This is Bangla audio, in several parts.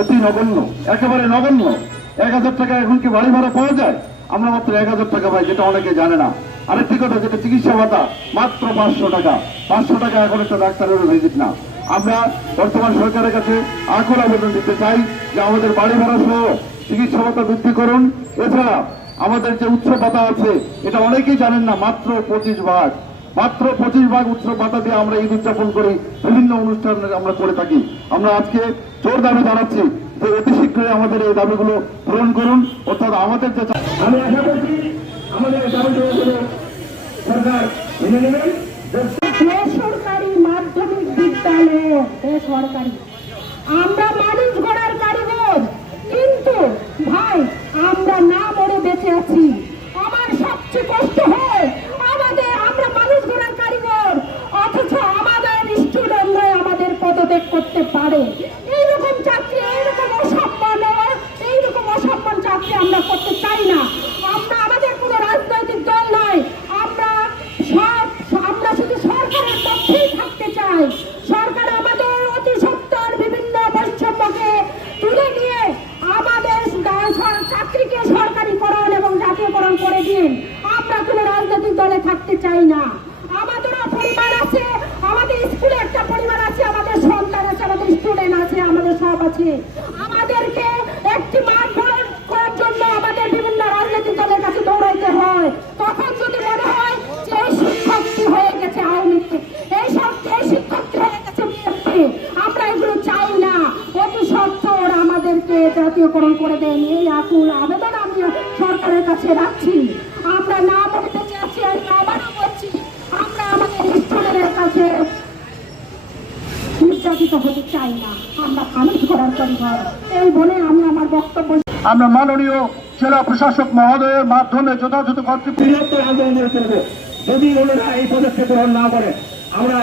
অতি নগণ্য, একেবারে নগণ্য। এক হাজার টাকা এখন কি বাড়ি ভাড়া পাওয়া যায়? আমরা মাত্র এক হাজার টাকা পাই, যেটা অনেকে জানে না। আরেকটি কথা যেটা চিকিৎসা ভাতা, মাত্র পাঁচশো টাকা। পাঁচশো টাকা এখন একটা ডাক্তারেরও ভিজিট না। আমরা বর্তমান সরকারের কাছে আকুল আবেদন দিতে চাই যে আমাদের বাড়ি ভাড়া সহ চিকিৎসা ভাতা বৃদ্ধি করুন। এছাড়া আমাদের যে উৎসব ভাতা আছে, এটা অনেকেই জানেন না, মাত্র পঁচিশ ভাগ। মাত্র পঁচিশ ভাগ উৎসব ভাতা দিয়ে আমরা ঈদ উদযাপন করি বিভিন্ন অনুষ্ঠান আমরা করে থাকি। আমরা আজকে জোর দাবি জানাচ্ছি যে অতি শীঘ্রই আমাদের এই দাবিগুলো পূরণ করুন। অর্থাৎ আমাদের যে আমি আশা করছি আমাদের দাবিগুলো সরকার মেনে নেবেন বেসরকারি মাধ্যমিক বিদ্যালয় বেসরকারি। আমরা মানুষ গড়ার কারিগর কিন্তু ভাই আমরা না মরে বেঁচে আছি আমার সবচেয়ে কষ্ট হয় আমাদের আমরা মানুষ গড়ার কারিগর অথচ আমাদের স্টুডেন্টরা আমাদের পদত্যাগ করতে পারে এইরকম চাকরি এইরকম অসম্মান এইরকম অসম্মান চাকরি আমরা করতে চাই না আমরা আমাদের কোনো রাজনৈতিক দল নয় আমরা সব আমরা শুধু সরকারের পক্ষেই থাকতে চাই সরকার আমাদের অতি সত্তর বিভিন্ন বৈষম্যকে তুলে নিয়ে আমাদের দা- সর- চাকরিকে সরকারিকরণ এবং জাতীয়করণ করে দিন আমরা কোনো দলে থাকতে চাই না। আমাদেরও পরিবার আছে আমাদের স্কুলে একটা পরিবার আছে আমাদের সন্তান আছে আমাদের স্টুডেন্ট আছে আমাদের সব আছে। আমাদেরকে একটি মাঠ করার জন্য আমাদের বিভিন্ন রাজনৈতিক দলের কাছে দৌড়াইতে হয়। তখন যদি মনে হয় যে এই শিক্ষকটি হয়ে গেছে আওয়ামী লীগ, এই সব এই শিক্ষকটি হয়ে গেছে বিএনপি আমরা এগুলো চাই না। অতি সত্তর আমাদেরকে জাতীয়করণ করে দেন এই আকুল আবেদন আমি সরকারের কাছে রাখছি। আমরা না আমি আবারও বলছি আমরা আমাদের স্টুডেন্টের কাছে নির্যাতিত হতে চাই না। আমরা মানুষ করার পরিবার। এই বলে আমি আমার বক্তব্য আমরা মাননীয় জেলা প্রশাসক মহোদয়ের মাধ্যমে যথাযথ কর্তৃপক্ষ আন্দোলন যদি ওনারা এই পদক্ষেপ গ্রহণ না করে আমরা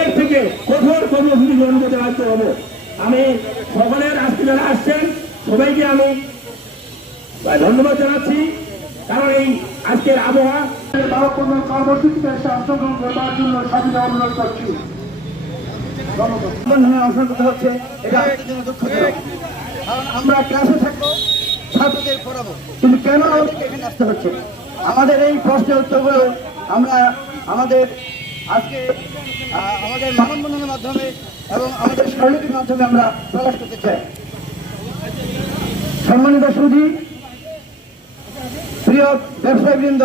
এর থেকে কঠোর কর্মসূচি গ্রহণ করতে বাধ্য হব। আমি সকলের আজকে যারা আসছেন। সবাইকে আমি ধন্যবাদ জানাচ্ছি। কারণ এই আজকের আবহাওয়া ভারতবন্ধন কর্মসূচিতে এসে অংশগ্রহণ জন্য অনুরোধ করছি। দুঃখজনক আমরা ক্লাসে ছাত্রদের পড়াবো। কিন্তু কেন আমাদেরকে এখানে আসতে আমাদের এই প্রশ্নের উত্তরগুলো আমরা আমাদের আজকে আমাদের মানববন্ধনের মাধ্যমে এবং আমাদের স্বরলিপির মাধ্যমে আমরা প্রকাশ করতে চাই। সম্মানিত সুধী, প্রিয় ব্যবসায়ীবৃন্দ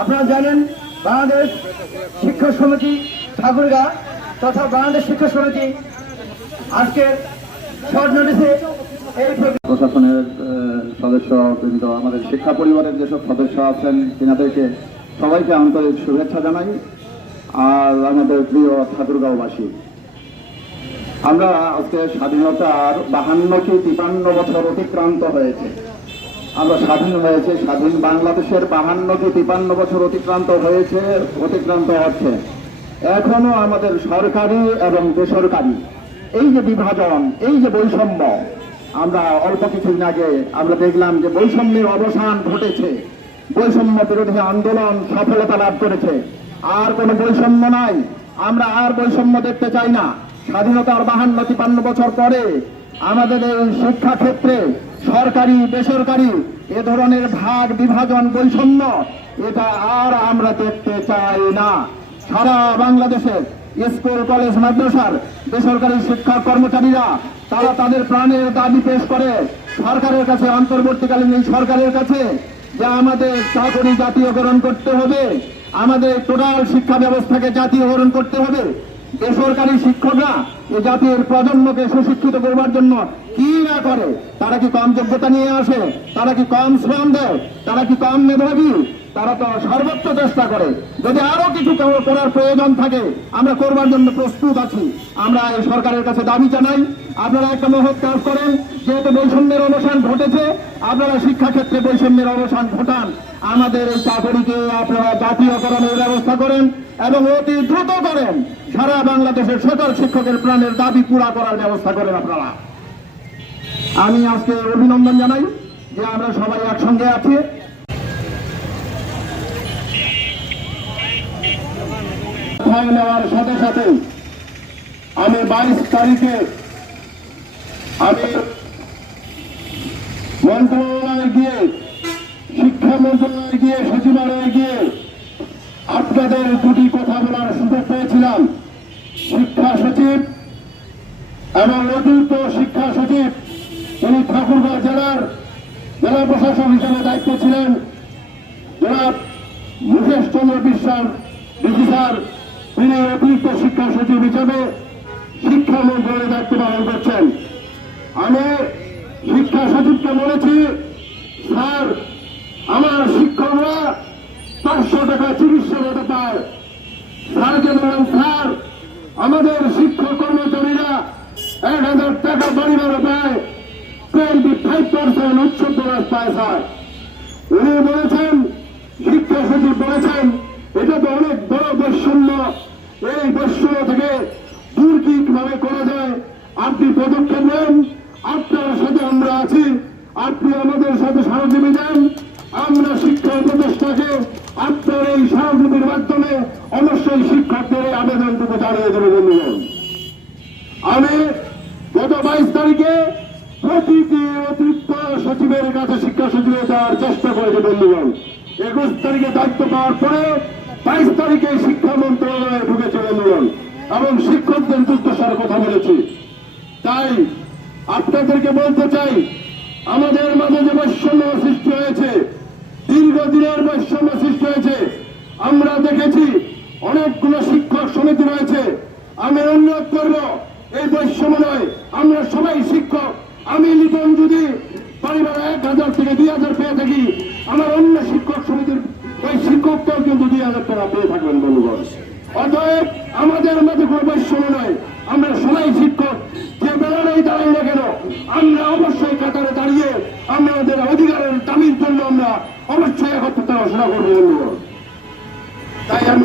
আপনারা জানেন, বাংলাদেশ শিক্ষক সমিতি ঠাকুরগা তথা বাংলাদেশ শিক্ষক সমিতি আজকের শর্ট নোটিসে প্রশাসনের সদস্য বৃন্দ, আমাদের শিক্ষা পরিবারের যেসব সদস্য আছেন, তিনাদেরকে সবাইকে আন্তরিক শুভেচ্ছা জানাই আর আমাদের প্রিয় ঠাকুরগাঁওবাসী। আমরা আজকে স্বাধীনতার বাহান্ন কি তিপান্ন বছর অতিক্রান্ত হয়েছে। আমরা স্বাধীন হয়েছে, স্বাধীন বাংলাদেশের বাহান্ন কি তিপান্ন বছর অতিক্রান্ত হয়েছে, অতিক্রান্ত হচ্ছে। এখনও আমাদের সরকারি এবং বেসরকারি, এই যে বিভাজন, এই যে বৈষম্য, আমরা অল্প কিছুদিন আগে আমরা দেখলাম যে বৈষম্যের অবসান ঘটেছে। বৈষম্য বিরোধী আন্দোলন সফলতা লাভ করেছে। আর কোনো বৈষম্য নাই। আমরা আর বৈষম্য দেখতে চাই না। স্বাধীনতার বাহান্ন তিপান্ন বছর পরে আমাদের এই শিক্ষা ক্ষেত্রে সরকারি, বেসরকারি এ ধরনের ভাগ বিভাজন বৈষম্য, এটা আর আমরা দেখতে চাই না। সারা বাংলাদেশের স্কুল, কলেজ, মাদ্রাসার বেসরকারি শিক্ষা কর্মচারীরা, তারা তাদের প্রাণের দাবি পেশ করে। সরকারের কাছে, অন্তর্বর্তীকালীন এই সরকারের কাছে যে আমাদের চাকরি জাতীয়করণ করতে হবে, আমাদের টোটাল শিক্ষা ব্যবস্থাকে জাতীয়করণ করতে হবে। বেসরকারি শিক্ষকরা এ জাতির প্রজন্মকে সুশিক্ষিত করবার জন্য কি না করে? তারা কি কম যোগ্যতা নিয়ে আসে? তারা কি কম শ্রম দেয়? তারা কি কম মেধাবী? তারা তো সর্বোচ্চ চেষ্টা করে। যদি আরও কিছু করার প্রয়োজন থাকে, আমরা করবার জন্য প্রস্তুত আছি। আমরা সরকারের কাছে দাবি জানাই, আপনারা একটা মহৎ কাজ করেন, যেহেতু বৈষম্যের অবসান ঘটেছে, আপনারা শিক্ষাক্ষেত্রে বৈষম্যের অবসান ঘটান। আমাদের এই চাকরিকে আপনারা জাতীয়করণের ব্যবস্থা করেন এবং অতি দ্রুত করেন। সারা বাংলাদেশের সকল শিক্ষকের প্রাণের দাবি পুরা করার ব্যবস্থা করেন আপনারা। আমি আজকে অভিনন্দন জানাই যে আমরা সবাই একসঙ্গে আছি। ভয় নেওয়ার সাথে সাথে আমি বাইশ তারিখে আমি মন্ত্রণালয়ে গিয়ে, শিক্ষা মন্ত্রণালয়ে গিয়ে, সচিবালয়ে গিয়ে আপনাদের দুটি কথা বলার সুযোগ পেয়েছিলাম। শিক্ষা সচিব এবং অতিরিক্ত শিক্ষা সচিব, তিনি ঠাকুরগাঁও জেলার জেলা প্রশাসক হিসেবে দায়িত্ব ছিলেন। জনাব মুকেশ চন্দ্র বিশ্বাস ডিসি স্যার তিনি অতিরিক্ত শিক্ষা সচিব হিসেবে শিক্ষা মন্ত্রণালয়ে দায়িত্ব পালন করছেন। আমি শিক্ষা সচিবকে বলেছি, স্যার, আমার শিক্ষকরা পাঁচশো টাকা চিকিৎসা মতো পায়। স্যারকে বললাম স্যার, আমাদের শিক্ষক কর্মচারীরা এক হাজার টাকা পরিবারে পায়। টোয়েন্টি ফাইভ পার্সেন্ট উচ্চ বোনাস পায়, স্যার। উনি বলেছেন, শিক্ষা সচিব বলেছেন, এটা তো অনেক বড় বৈষম্য। এই বৈষম্য থেকে দূর কীভাবে করা যায়, আপনি পদক্ষেপ নেন, আপনার সাথে আমরা আছি, আপনি আমাদের সাথে সহযোগী দেন, আমরা শিক্ষা উপদেষ্টাকে আপনার এই সহযোগীর মাধ্যমে অবশ্যই শিক্ষকদের এই আবেদনটুকু জানিয়ে দেবে, বন্ধুগণ। আমি গত বাইশ তারিখে প্রতিটি অতিরিক্ত সচিবের কাছে শিক্ষা সচিবে যাওয়ার চেষ্টা করেছে, বন্ধুগণ। একুশ তারিখে দায়িত্ব পাওয়ার পরে বাইশ তারিখে শিক্ষা মন্ত্রণালয়ে এবং শিক্ষকদের দুর্দশার কথা বলেছি। তাই আপনাদেরকে বলতে চাই, আমাদের মাঝে যে বৈষম্য সৃষ্টি হয়েছে, দীর্ঘদিনের বৈষম্য সৃষ্টি হয়েছে, আমরা দেখেছি অনেকগুলো শিক্ষক সমিতি রয়েছে। আমি অনুরোধ করব, এই বৈষম্য নয়, আমরা সবাই শিক্ষক। আমি লিটন যদি পরিবার এক হাজার থেকে দুই হাজার পেয়ে থাকি, আমার অন্য শিক্ষক সমিতির ওই শিক্ষককেও কিন্তু দুই হাজার টাকা পেয়ে থাকবেন বন্ধুগণ। অতএব আমাদের মধ্যে কোনো বৈষম্য নয়। আমরা সবাই শিক্ষক, যে বেলারেই দাঁড়াই না কেন, আমরা অবশ্যই কাতারে দাঁড়িয়ে আমরা আমাদের অধিকারের দাবির জন্য আমরা অবশ্যই একত্রিত ঘোষণা করব তাই আমি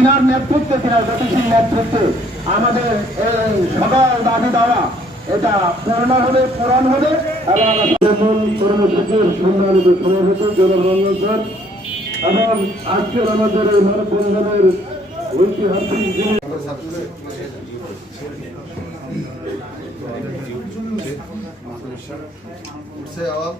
তিনার নেতৃত্বে তিনার গতিশীল নেতৃত্বে আমাদের এই সকল দাবি দেওয়া এটা পূর্ণ হবে পূরণ হবে এবং কর্মসূচির সম্মানিত সভাপতি জনরঞ্জন স্যার এবং আজকের আমাদের এই মানববন্ধনের ঐতিহাসিক যিনি উঠছে আওয়াজ।